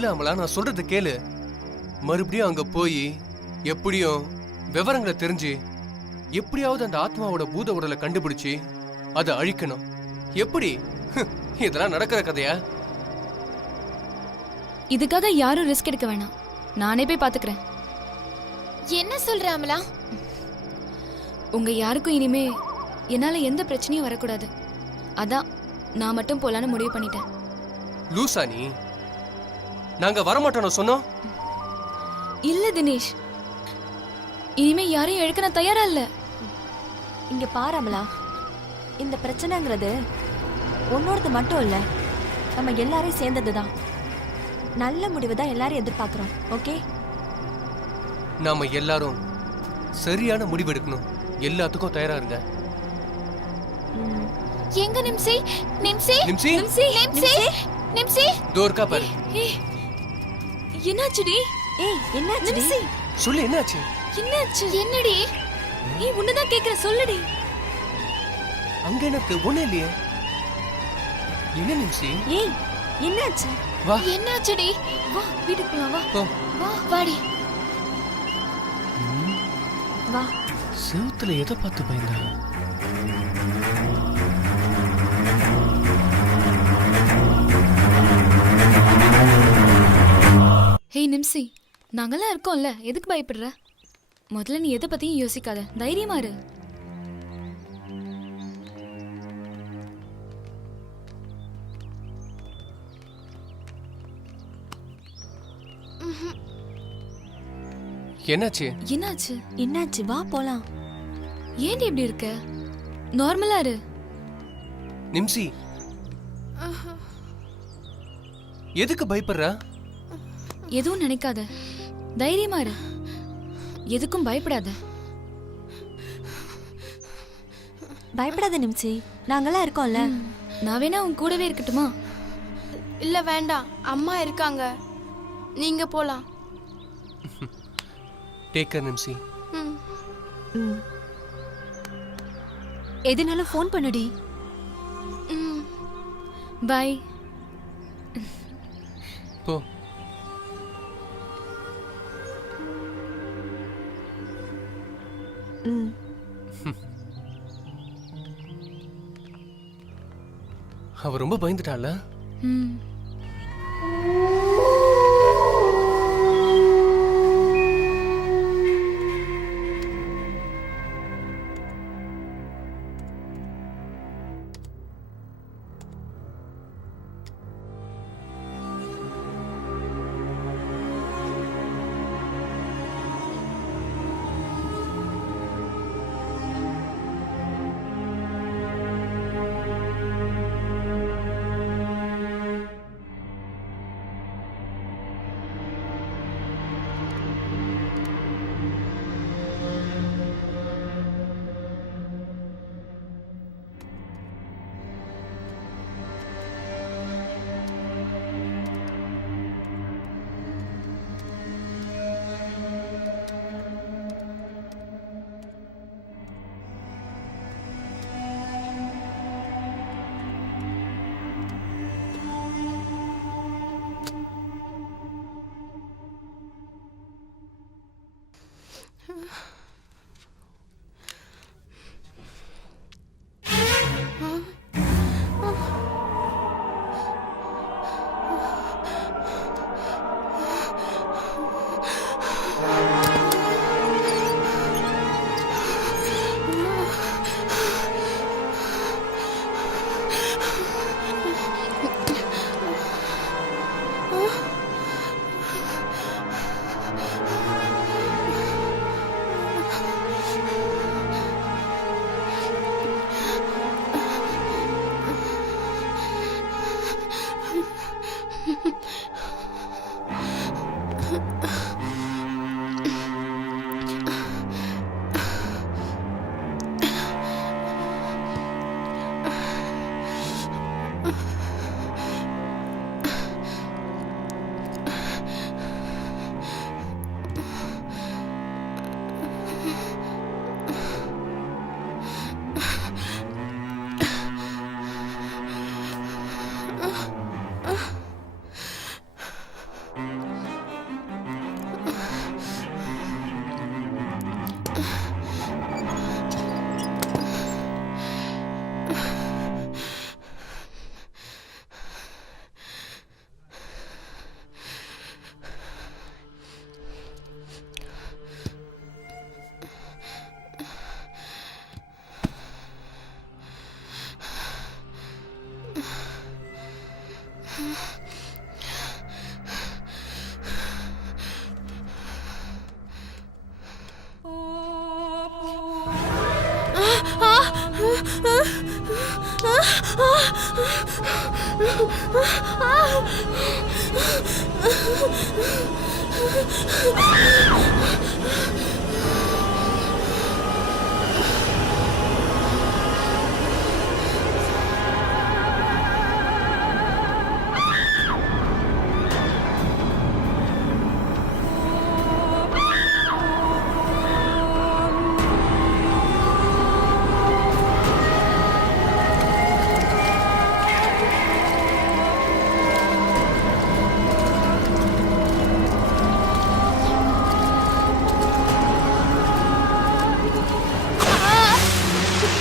இல்லாமலா நான் சொல்றது கேளு. மறுபடியும் அங்க போய் எப்படியும் விவரங்களை தெரிஞ்சு எப்படியாவது அந்த ஆத்மாவோட பூத உடலை கண்டுபிடிச்சு அதை அழிக்கணும். எப்படி? இதெல்லாம் நடக்கிற கதையா? இதுக்காக யாரும் ரிஸ்க் எடுக்க வேணாம். நானே போய் பாத்துக்கிறேன். என்ன சொல்ற அமலா? உங்க யாருக்கும் இனிமே என்னால எந்த பிரச்சனையும் வரக்கூடாது. அதான் நான் மட்டும் போலான்னு முடிவு பண்ணிட்டேன். லூசா நீ? நாங்க வரமாட்டோம் சொன்னோம். இல்ல தினேஷ், இனிமே யாரையும் இழக்க நான் தயாரா இல்ல. இங்க பாரு அமலா, இந்த பிரச்சனைங்கிறது உன்னோடது மட்டும் இல்ல, நம்ம எல்லாரையும் சேர்ந்ததுதான். நல்ல முடிவு தான் எல்லாரும் எதிர்பார்க்கிறோம். ஓகே, நாம எல்லாரும் சரியான முடிவு எடுக்கணும். எல்லாத்துக்கும் தயாரா இருங்க. எங்க நிம்சி? நிம்சி? நிம்சி? நிம்சி? நிம்சி? நிம்சி? தோர்க்கா பாரு. என்னாச்சுடி? ஏய் என்னாச்சுடி? சொல்லு, என்னாச்சு? என்னாச்சு? என்னடி? ஏய் உன்னதான் கேக்குற, சொல்லுடி. அங்க எனக்கு ஒண்ணு இல்லையே. என்ன நிம்சி? ஏய் என்னாச்சு? வா. என்னாச்சுடி? வா வீட்டுக்கு போலாம். வா போ. வா வாடி. வா. செவுத்துல எதை பார்த்து பயந்தா? ஹே நிம்சி, நாங்கெல்லாம் இருக்கோம்ல, எதுக்கு பயப்படுற? முதல்ல நீ எதை பத்தியும் யோசிக்காத, தைரியமா இரு. என்னாச்சு? என்னாச்சு? என்னாச்சு? வா போலாம். ஏன்டி இப்படி இருக்க? நார்மலா இரு. நிம்சி, எதுக்கு பயப்படுற? எதுவும் நினைக்காத, தைரியமா இரு. எதுக்கும் பயப்படாத. பயப்படாத நிம்சி, நாங்கெல்லாம் இருக்கோம்ல. நான் வேணா உன் கூடவே இருக்கட்டுமா? இல்ல வேண்டாம், அம்மா இருக்காங்க, நீங்க போலாம். Take care Nimsi. எதுனாலும் ஃபோன் பண்ணுடி. பை. போ. அவ ரொம்ப பயந்துட்டால.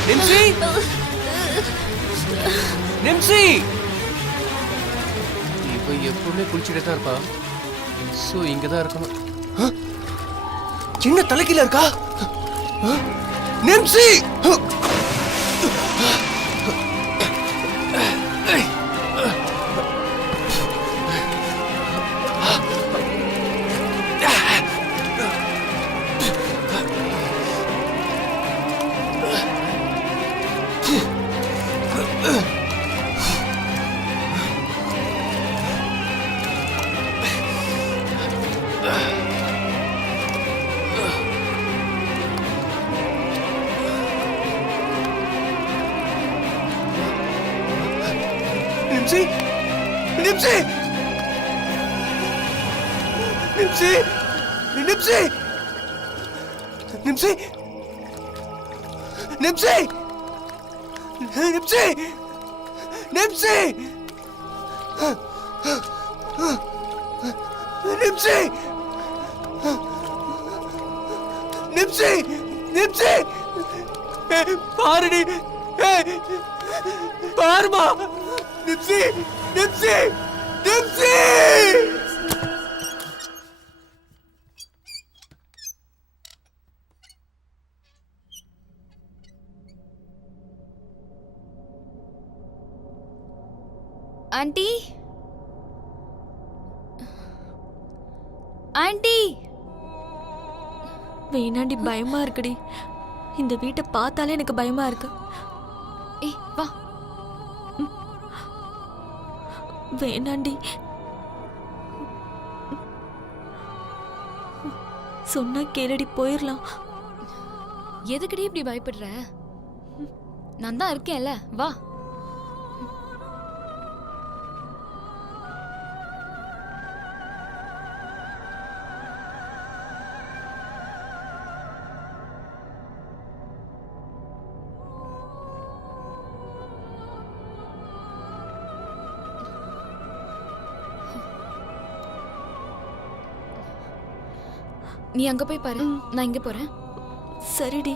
நிம்சி நிம்சி இவ எப்பவுமே குளிச்சுட்டே தான் இருப்பா. சோ இங்கதான் இருக்கணும். சின்ன தலைக்கீழ இருக்கா? நிம்சி நிம்சி நிம்சி நிம்சி நிம்சி நிம்சி நிம்சி நிம்சி நிம்சி நிம்சி நிம்சி நிம்சி பாருடி பாருமா நிம்சி நிம்சி நிம்சி ஆண்டி ஆண்டி வேணாண்டி, பயமா இருக்குடி. இந்த வீட்டை பார்த்தாலே எனக்கு பயமா இருக்கு. ஏய் வா. வேணாண்டி, சொன்னா கேளடி, போயிடலாம். எதுக்குடி இப்படி பயப்படுற? நான் தான் இருக்கேன்ல, வா. நீ அங்க போய் பாரு, நான் இங்க போறேன். சரிடி.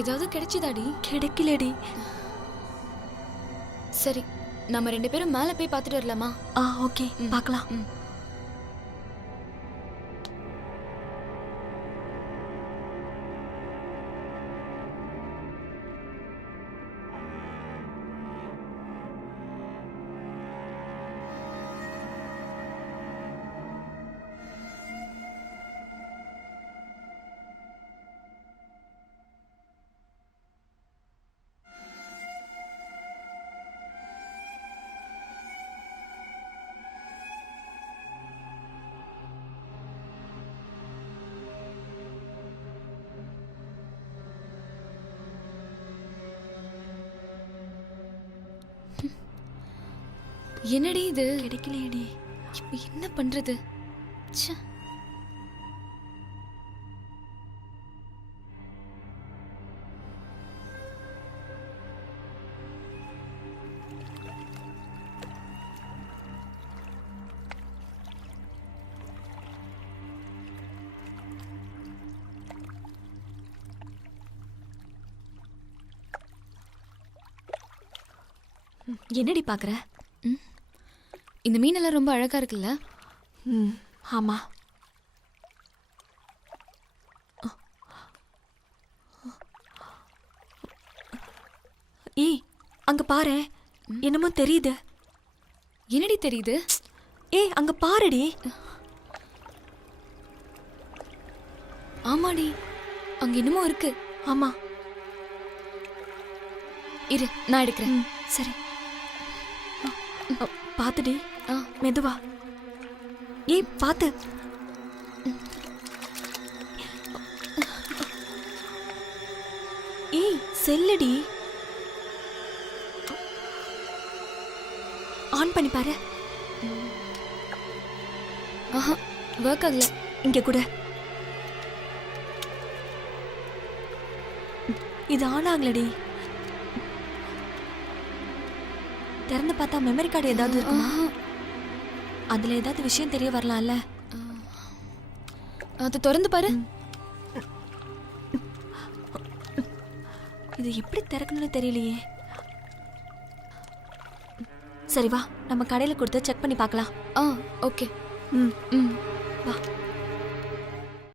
ஏதாவது கிடைச்சதாடி? கிடைக்கலடி. சரி, நம்ம 2 பேரும் மேல போய் பார்த்துட்டு வரலாமா? ஓகே, பார்க்கலாம். என்னடி இது? கிடைக்கலையடி. இப்ப என்ன பண்றது? ச்சே. என்னடி பாக்குற? இந்த மீனெல்லாம் ரொம்ப அழகா இருக்குல்ல? ஆமா. ஏய் அங்க பாரு, என்னமோ தெரியுது. என்னடி தெரியுது? ஏய் அங்க பாருடி. ஆமாடி, அங்க என்னமோ இருக்கு. ஆமா. இரு, நான் எடுக்கிறேன். சரி. பாத்துடி. ஆ. மெதுவா. ஏய் பாத்து. ஏய் செல்லுடி. ஆன் பண்ணி பாரு. ஆஹா, ஒர்க் ஆகல. இங்க கூட. இது ஆன் ஆகலடி. திறந்து பார்த்தா மெமரி கார்டு ஏதாவது இருக்குமா? ஆஹா, அதுல ஏதாவது விஷயம் தெரிய வரலாம்ல. அதை திறந்து பாரு. இது எப்படி திறக்கணும்னு தெரியலையே. சரி வா, நம்ம கடையில கொடுத்து செக் பண்ணி பார்க்கலாம். ஆ, ஓகே. ம் ம். வா.